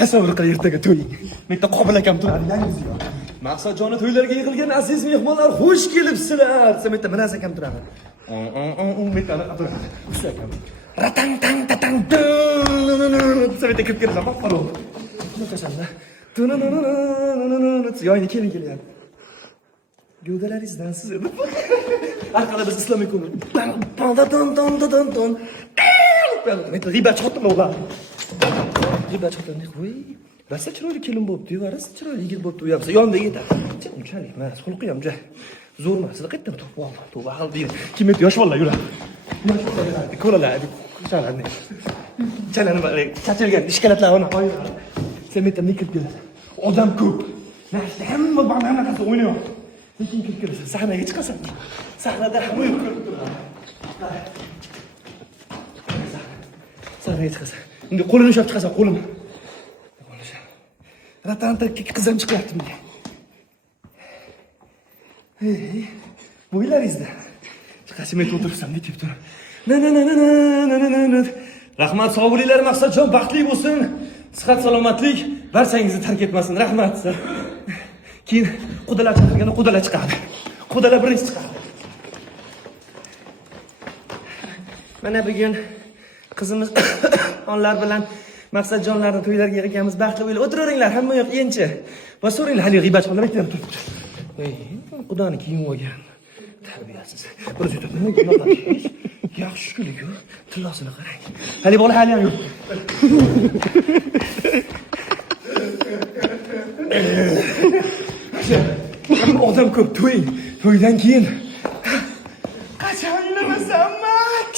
Tasavvur qil ertaga to'ying. Bu yerda Qobil akam turadi, yangi ziyo. Maqsadjonni to'ylarga yig'ilgan aziz mehmonlar, xush kelibsizlar. Bu yerda Miraz akam turadi. Bu yerda anaqa turadi. Xush akam. Ratang tang tatang. Bu yerda kirib keladi, qaro. Nima yoyni keling kelyapti. Gövdalaringizdan siz edi. Arqada biz islomiy ko'mir. G'iybat chotdim ular. G'iybat chotdim. Voy, rosa chiroyli kelin bo'pti, rosa chiroyli yigit bo'pti u yoqsa. Yonida yetadi. Unchalik emas, xulqi ham joy. Zo'r emas. Qayerdan topib oldim? To'g'ri hal deydi. Kim edi yosh bolalar yuradi. Yosh bolalar, ko'raladi. Kuchaladi. Chalani chachilgan ishkalatlarni qo'yadi. Sen metamni kirib keladi. Odam ko'p. Nashta hamma bananasi o'ynayapti. Lekin kirib kelasan, sahnaga chiqasan. Sahnada hamma yo'q ko'rib turadi. Sahnaga chiqasan. Unga qo'lini ushlab chiqasan, qo'lini. Ratanta qizim chiqyapti bunga. Bo'ylaringizda. Chiqashi men o'tirsam deb turib. Rahmat, sog' bo'linglar, Maqsadjon, baxtli bo'lsin. Sihat salomatlik barchangizni tark etmasin. Rahmat. Keyin qudalar chaqirganda qudalar chiqadi. Qudalar birinchi chiqadi. Mana bugun qizimiz onlar bilan Maqsadjonlarning to'ylariga yig'ilganmiz. Baxtli bo'lib o'tiraveringlar, hamma yoq enchi. Va so'ringlar, hali g'iybatxonlar aytib turibdi. Qudani kiyim olgan. Tarbiyasiz. Bir juda yaxshi-ku, tillasini qarang. Hali bola hali ham yo'q. Odam ko'p to'ydan keyin qachon o'ynamasam Max.